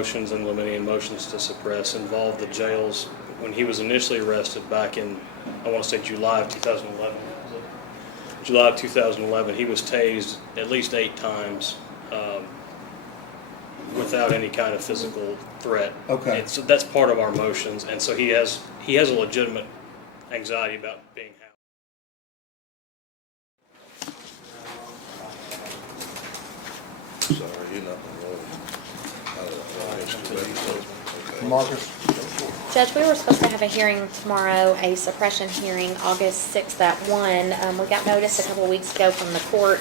motions in limine and motions to suppress involved the jails. When he was initially arrested back in, I want to say July of 2011. July of 2011, he was tased at least 8 times without any kind of physical threat. Okay. And so that's part of our motions, and so he has a legitimate anxiety about being housed. Sorry, you're not going to Marcus? Judge, we were supposed to have a hearing tomorrow, a suppression hearing, August 6th at 1. We got notice a couple of weeks ago from the court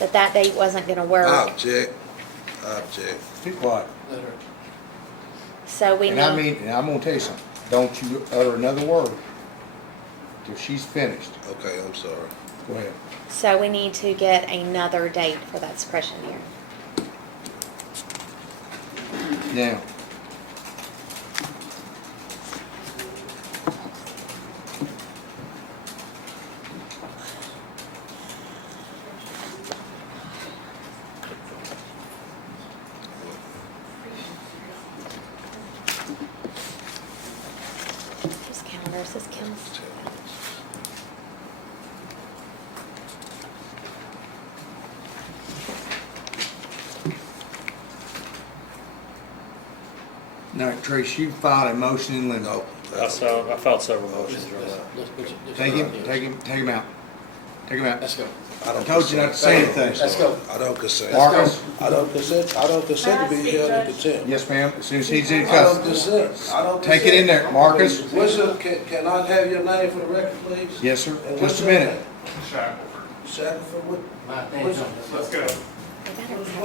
that that date wasn't going to work. Object. Be quiet. So we And need, I'm gonna tell you something. Don't you utter another word till she's finished. Okay, I'm sorry. Go ahead. so we need to get another date for that suppression hearing. Now, Whose calendar is this, Kim? now, Trace, you filed a motion in limine. No. I filed several motions. Your Honor. Take him out. Take him out. Let's go. I I don't told you not to say anything. Let's go. I don't consent. Marcus? I don't consent to be held in contempt. Yes, ma'am. As soon as he's in I don't custody. consent. I don't Take it in there, Marcus. Whistle, can I have your name for the record, please? Yes, sir. And Just what's a your minute. name? Shackelford, what? Let's go.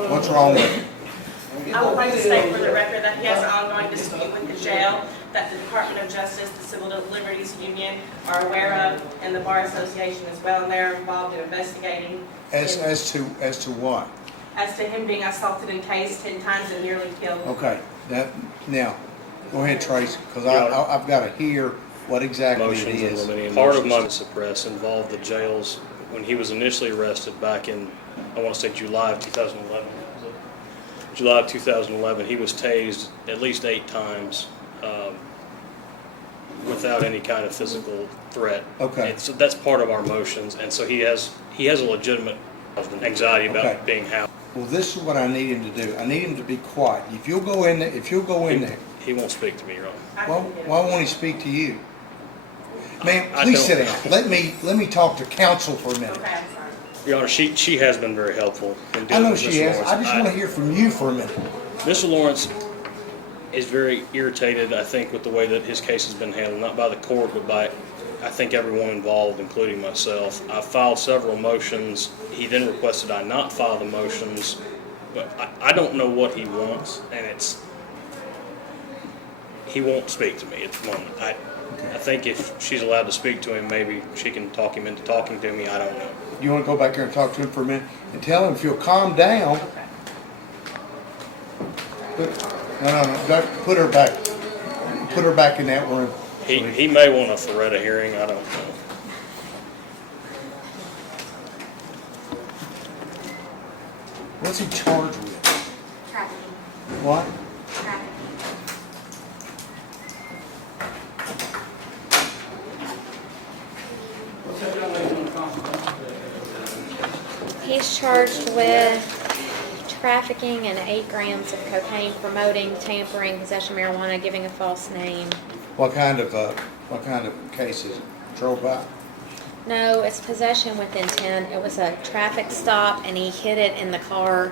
What's wrong with it? I would like to state for the record that he has an ongoing dispute with the jail that the Department of Justice, the Civil Liberties Union are aware of, and the Bar Association as well, and they're involved in investigating As to what? as to him being assaulted and tased 10 times and nearly killed. Okay, now, go ahead, Trace, because I've got to hear what exactly it Motions in is. limine and part of my suppress involved the jails. When he was initially arrested back in, I want to say July of 2011. July of 2011, he was tased at least 8 times without any kind of physical threat. Okay. And so that's part of our motions, and so he has a legitimate anxiety about Okay. being housed. Well, this is what I need him to do. I need him to be quiet. If you'll go in there, He won't speak to me, Your Honor. I why, can do it. why won't he speak to you? Ma'am, I please sit don't- down. Let me talk to counsel for a minute. Okay, I'm sorry. Your Honor, she has been very helpful in I dealing know with she Mr. has. Lawrence. I just want to hear from you for a minute. Mr. Lawrence is very irritated, I think, with the way that his case has been handled, not by the court, but by, I think, everyone involved, including myself. I filed several motions. He then requested I not file the motions, but I don't know what he wants, and he won't speak to me at the moment. I think if she's allowed to speak to him, maybe she can talk him into talking to me. I don't know. You want to go back there and talk to him for a minute and tell him if you'll calm down. No. Put her back. Put her back in that room. He may want to thread a hearing. I don't know. What's he charged with? Trafficking. What? Trafficking. He's charged with trafficking and 8 grams of cocaine, promoting, tampering, possession of marijuana, giving a false name. What kind of cases? Drove by? No, it's possession with intent. It was a traffic stop and he hid it in the car.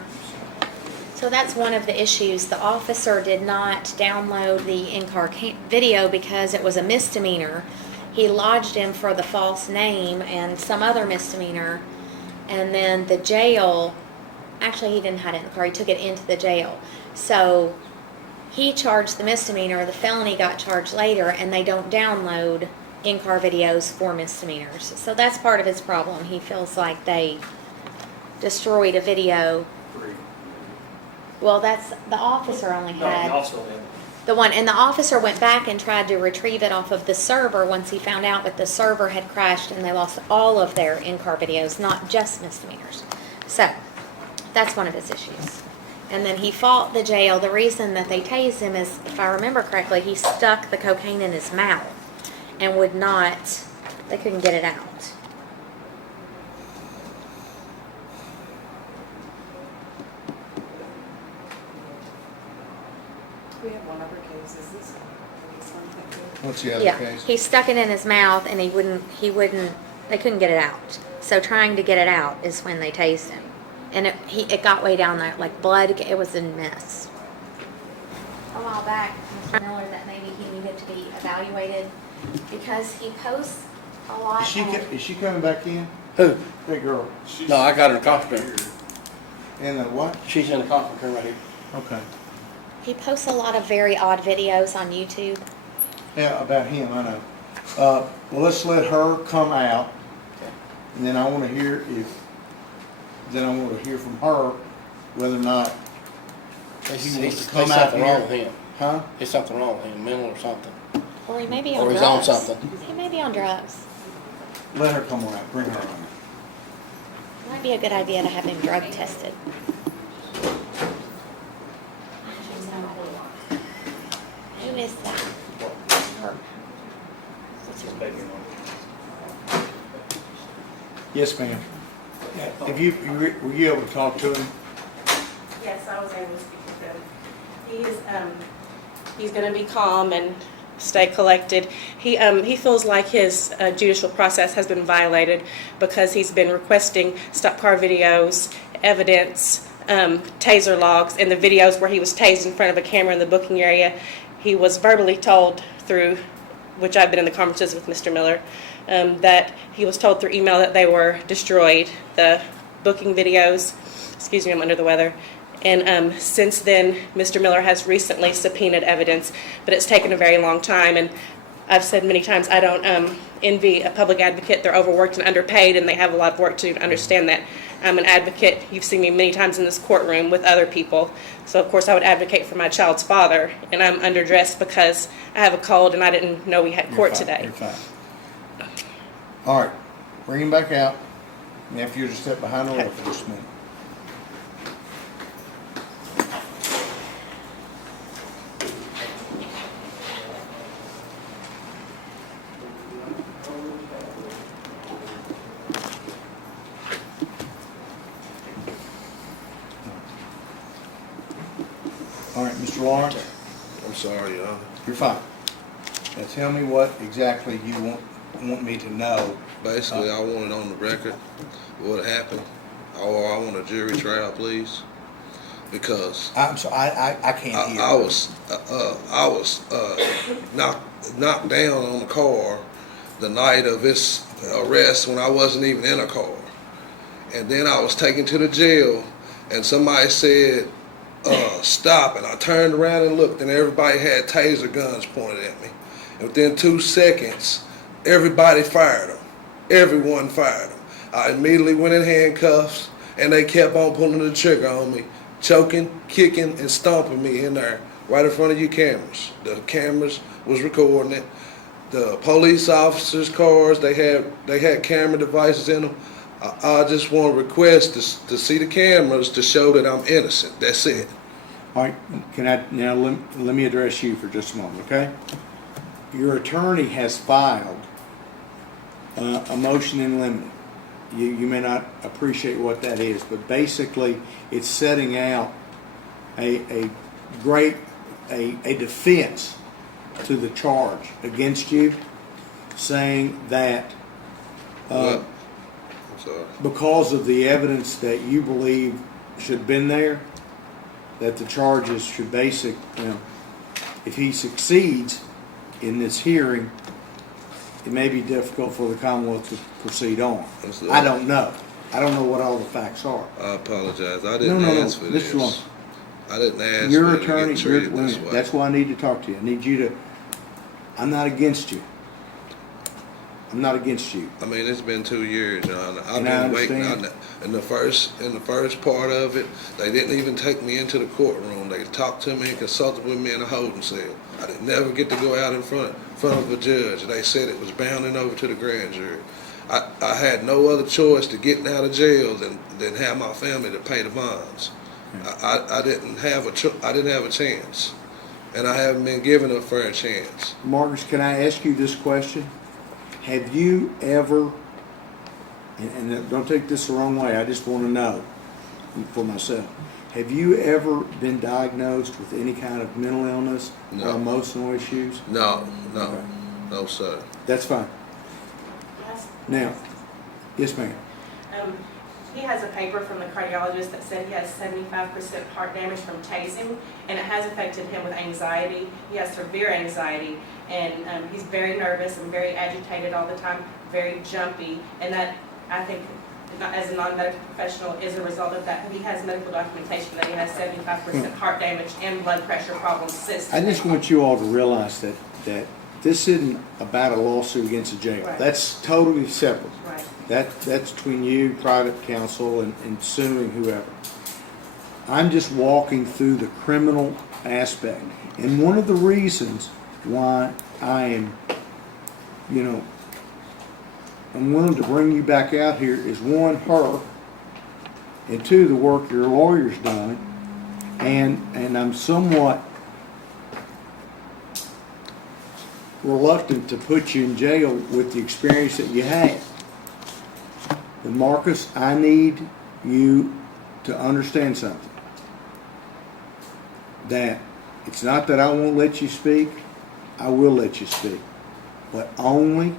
So that's one of the issues. The officer did not download the in-car video because it was a misdemeanor. He lodged him for the false name and some other misdemeanor. And then the jail, actually he didn't hide it in the car, he took it into the jail. So he charged the misdemeanor, the felony got charged later, and they don't download in-car videos for misdemeanors. So that's part of his problem. He feels like they destroyed a video. Well, that's, the officer only had the one, and the officer went back and tried to retrieve it off of the server once he found out that the server had crashed and they lost all of their in-car videos, not just misdemeanors. So that's one of his issues. And then he fought the jail. The reason that they tased him is, if I remember correctly, he stuck the cocaine in his mouth and would not, they couldn't get it out. We have one other case, is this one? What's the other Yeah, case? he stuck it in his mouth and he wouldn't, they couldn't get it out. So trying to get it out is when they tased him. And it got way down there, like blood, it was a mess. A while back, Mr. Miller, that maybe he needed to be evaluated because he posts a lot Is she coming back in? Who? That girl. No, I got her in the conference room. In the what? She's in the conference room right here. Okay. He posts a lot of very odd videos on YouTube. Yeah, about him, I know. Well, let's let her come out, and then I want to hear from her whether or not he wants to come out something wrong with here. him. Huh? There's something wrong with him, mental or something. Or he may be on Or he's drugs. on something. He may be on drugs. Let her come out. Bring her on. Might be a good idea to have him drug tested. Who is that? Her. It's his baby mom. Yes, ma'am. Were you able to talk to him? Yes, I was able to speak with him. He's going to be calm and stay collected. He feels like his judicial process has been violated because he's been requesting stop car videos, evidence, taser logs, and the videos where he was tased in front of a camera in the booking area. He was verbally told through, which I've been in the conferences with Mr. Miller, that he was told through email that they were destroyed, the booking videos. Excuse me, I'm under the weather. And since then, Mr. Miller has recently subpoenaed evidence, but it's taken a very long time. And I've said many times I don't envy a public advocate. They're overworked and underpaid, and they have a lot of work to do to understand that. I'm an advocate. You've seen me many times in this courtroom with other people. So, of course, I would advocate for my child's father, and I'm underdressed because I have a cold and I didn't know we had court today. You're fine. All right. Bring him back out. Now, if you just step behind the wheel for just a minute. All right, Mr. Lawrence, I'm sorry, you're fine. Now tell me what exactly you want me to know. Basically, I want it on the record what happened. Or I want a jury trial, please. Because I'm sorry, I can't hear. I was knocked down on the car the night of his arrest when I wasn't even in a car. And then I was taken to the jail and somebody said, stop, and I turned around and looked and everybody had taser guns pointed at me. And within 2 seconds, everybody fired them. Everyone fired them. I immediately went in handcuffs and they kept on pulling the trigger on me, choking, kicking, and stomping me in there right in front of your cameras. The cameras was recording it. The police officers' cars, they had camera devices in them. I just want to request to see the cameras to show that I'm innocent. That's it. All right, let me address you for just a moment, okay? Your attorney has filed a motion in limine. You may not appreciate what that is, but basically it's setting out a defense to the charge against you, saying that I'm sorry. because of the evidence that you believe should have been there, that the charges should if he succeeds in this hearing, it may be difficult for the Commonwealth to proceed on. Absolutely. I don't know. I don't know what all the facts are. I apologize. I didn't ask for Mr. this. Lawrence. I didn't ask Your for attorney, it to get treated this way. that's why I need to talk to you. I need you to, I'm not against you. I'm not against you. I mean, it's been 2 years, John. I've And I been waiting. understand. In the first part of it, they didn't even take me into the courtroom. They talked to me and consulted with me in a holding cell. I didn't never get to go out in front of a judge. They said it was bounding over to the grand jury. I had no other choice to getting out of jail than have my family to pay the bonds. I didn't have a chance, and I haven't been given a fair chance. Marcus, can I ask you this question? Have you ever, and don't take this the wrong way, I just want to know for myself. Have you ever been diagnosed with any kind of mental illness No. or emotional issues? No, Okay. no, sir. That's fine. Yes. Now, yes, ma'am. He has a paper from the cardiologist that said he has 75% heart damage from tasing, and it has affected him with anxiety. He has severe anxiety, and he's very nervous and very agitated all the time, very jumpy, and that, I think, as a non-medical professional, is a result of that. He has medical documentation that he has 75% heart damage and blood pressure problems since. I just want you all to realize that this isn't about a lawsuit against the jail. Right. That's totally separate. Right. That's between you, private counsel, and suing whoever. I'm just walking through the criminal aspect. And one of the reasons why I am, I'm willing to bring you back out here is one, her, and two, the work your lawyer's done. And I'm somewhat reluctant to put you in jail with the experience that you had. But Marcus, I need you to understand something. That it's not that I won't let you speak, I will let you speak. But only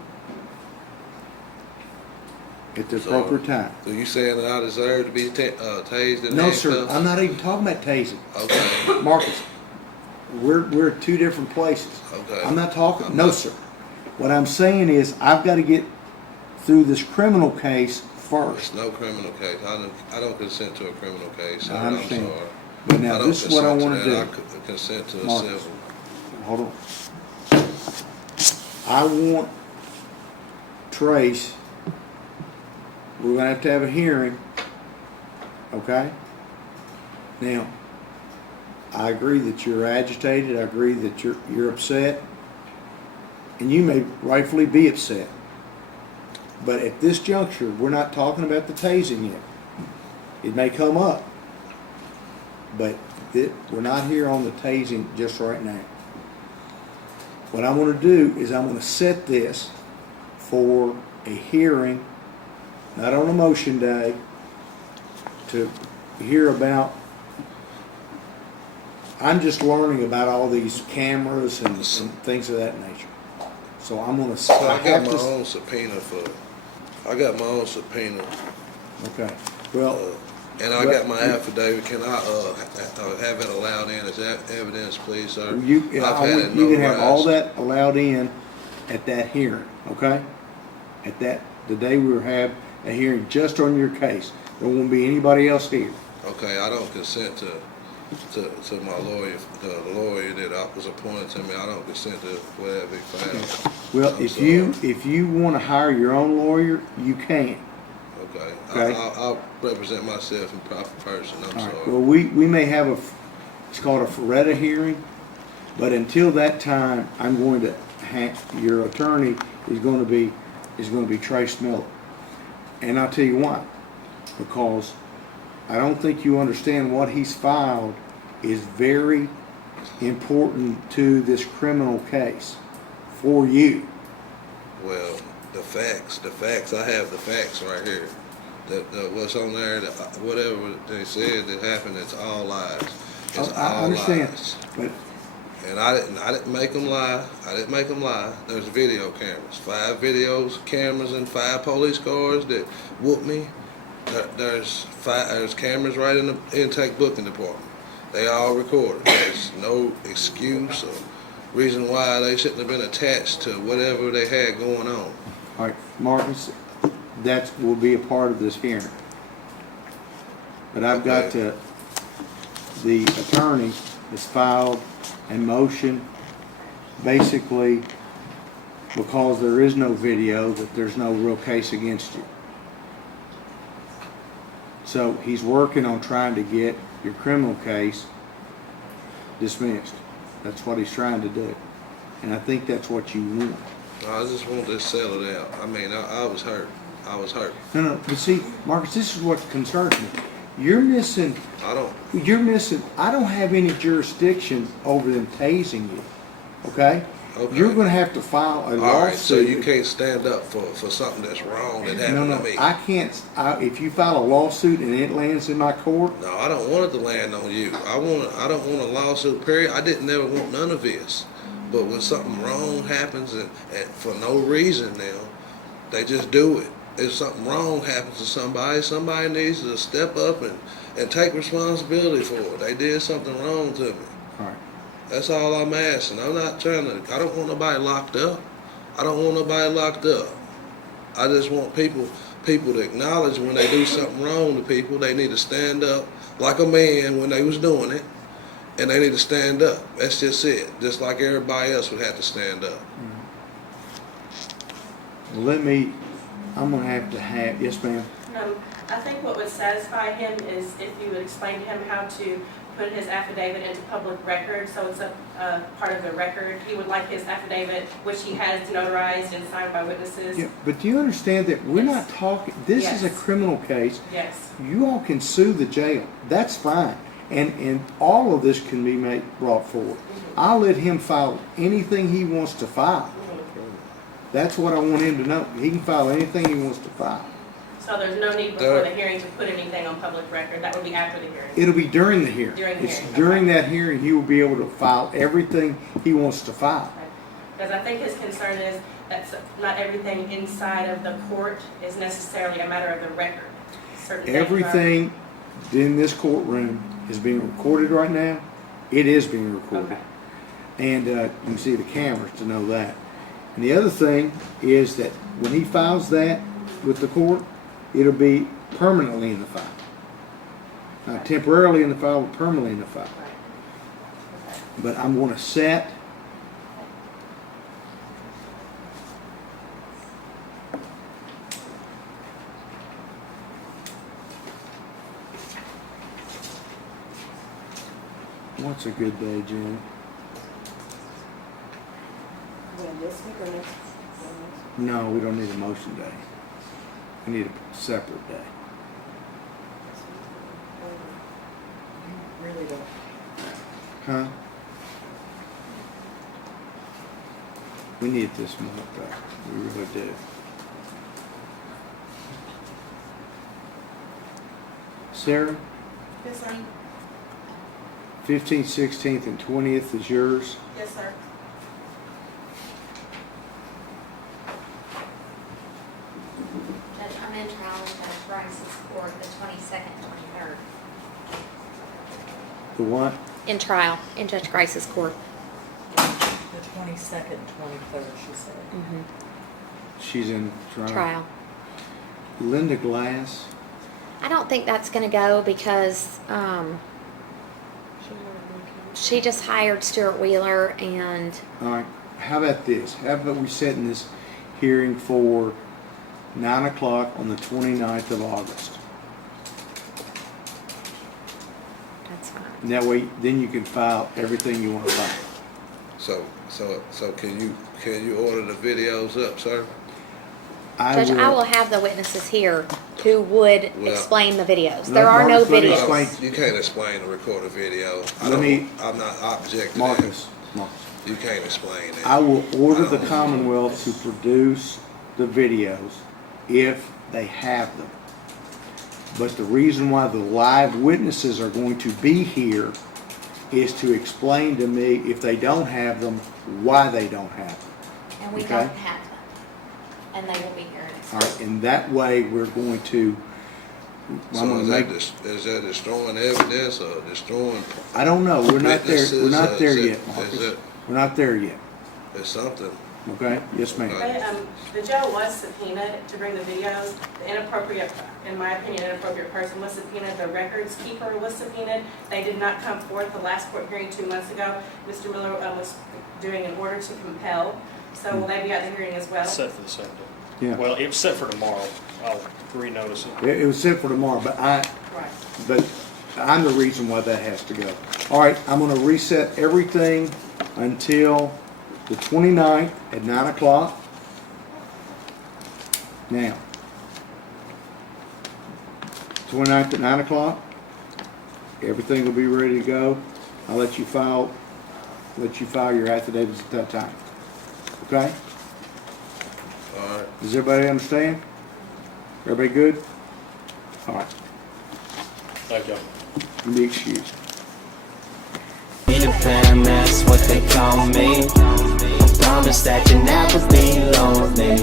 at the appropriate time. So you saying that I deserve to be tased and No, sir, handcuffed? I'm not even talking about tasing. Okay, Marcus, we're at two different places. okay. I'm not talking, no, sir. What I'm saying is, I've got to get through this criminal case first. It's no criminal case. I don't consent to a criminal case, sir. I I'm understand. sorry. But now, I don't this is what I consent want to that. do. I consent to a Marcus. civil. Hold on. I want Trace, we're gonna have a hearing, okay? Now, I agree that you're agitated, I agree that you're upset, and you may rightfully be upset. But at this juncture, we're not talking about the tasing yet. It may come up, but we're not here on the tasing just right now. What I want to do is I'm going to set this for a hearing, not on a motion day, to hear about. I'm just learning about all these cameras and things of that nature. So I'm going to. So I got my own subpoena Okay. Well. And I got my affidavit. Can I have it allowed in as evidence, please, sir? You can have all notarized. that allowed in at that hearing, okay? At the day we will have a hearing just on your case. There won't be anybody else here. Okay, I don't consent to my lawyer, the lawyer that was appointed to me. I don't consent to whatever he found. Well, I'm if you want to hire your own lawyer, you can. Okay. I'll represent myself in proper person. I'm All right. sorry. Well, we may have it's called a Ferretta hearing, but until that time, I'm going to your attorney is going to be Trace Miller, and I'll tell you why. Because I don't think you understand what he's filed is very important to this criminal case for you. Well, the facts. I have the facts right here. What's on there, whatever they said that happened, it's all lies. It's I all understand, lies. but And I didn't make them lie. There's video cameras, 5 cameras and 5 police cars that whooped me. There's cameras right in the intake booking department. They all recorded. There's no excuse or reason why they shouldn't have been attached to whatever they had going on. all right, Marcus, that will be a part of this hearing. But I've got the attorney has filed a motion basically because there is no video that there's no real case against you. So he's working on trying to get your criminal case dismissed. That's what he's trying to do. And I think that's what you want. I just want to sell it out. I mean, I was hurt. No, but see, Marcus, this is what concerns me. you're missing, I don't, I don't have any jurisdiction over them tasing you, okay? Okay. You're gonna have to file a all right, so lawsuit. you can't stand up for something that's wrong that No, happened no, to me. I can't, if you file a lawsuit and it lands in my court, No, I don't want it to land on you. I don't want a lawsuit, period. I didn't never want none of this. But when something wrong happens and for no reason now, they just do it. If something wrong happens to somebody needs to step up and take responsibility for it. They did something wrong to me. all right. That's all I'm asking. I'm not trying to, I don't want nobody locked up. I just want people to acknowledge when they do something wrong to people. They need to stand up like a man when they was doing it, and they need to stand up. That's just it. Just like everybody else would have to stand up. I'm gonna have to have, yes ma'am? I think what would satisfy him is if you would explain to him how to put his affidavit into public record, so it's a part of the record. He would like his affidavit, which he has notarized and signed by witnesses. Yeah, but do you understand that we're Yes. not talking, this is a Yes. criminal case. Yes. You all can sue the jail, that's fine. And all of this can be brought forward. I'll let him file anything he wants to file. That's what I want him to know. He can file anything he wants to file. So there's no need before the hearing to put anything on public record. That would be after the hearing. It'll be during the hearing. During the It's hearing, during okay. that hearing, he will be able to file everything he wants to file. Because I think his concern is that not everything inside of the court is necessarily a matter of the record. Certain things are- Everything in this courtroom is being recorded right now. It is being recorded. Okay. And you can see the cameras to know that. And the other thing is that when he files that with the court, it'll be permanently in the file. Not temporarily in the file, but permanently in the file. Right. Okay. But I'm going to set what's a good day, Jen? When this week or next? No, we don't need a motion day. We need a separate day. You really don't. Huh? We need this month back. We really do. Sarah, Yes, sir. 15th, 16th, and 20th is yours. Yes, sir. Judge, I'm in trial with Judge Bryce's court the 22nd, 23rd. The what? In trial, in Judge Grice's court. The 22nd, 23rd, she said. She's in trial. Trial. Linda Glass. I don't think that's gonna go because, she just hired Stuart Wheeler and, All right. How about this? How about we set in this hearing for 9 o'clock on the 29th of August? that's fine. And that way, then you can file everything you want to file. So can you order the videos up, sir? Judge, I will have the witnesses here who would Well, explain the videos. No, There are no Marcus, let me videos. explain. You can't explain the recorded video. I'm not objecting. Marcus, You can't explain it. I will order the I don't- Commonwealth to produce the videos if they have them. But the reason why the live witnesses are going to be here is to explain to me, if they don't have them, why they don't have them. And we Okay. don't have them. And they will be here next All week. right, and that way we're going to, So I'm gonna make, is that destroying evidence or destroying? I don't know, we're not there, we're witnesses, not there is yet, it- Marcus. is it- We're not there yet, It's something. okay? Yes, ma'am. Okay, the jail was subpoenaed to bring the videos. The inappropriate, in my opinion, inappropriate person was subpoenaed. The records keeper was subpoenaed. They did not come forth the last court hearing 2 months ago. Mr. Miller was doing an order to compel. So will they be at the hearing as well? It's set for the same day. Yeah, Well, it was set for tomorrow. I'll renotice it. it was set for tomorrow, but Right. I'm the reason why that has to go. All right, I'm gonna reset everything until the 29th at 9 o'clock. Now, 29th at 9 o'clock. Everything will be ready to go. I'll let you file your affidavits at that time. Okay? All right. Does everybody understand? Everybody good? All right. Thank you. You be excused. Be the fam, that's what they call me. Promise that you never be lonely.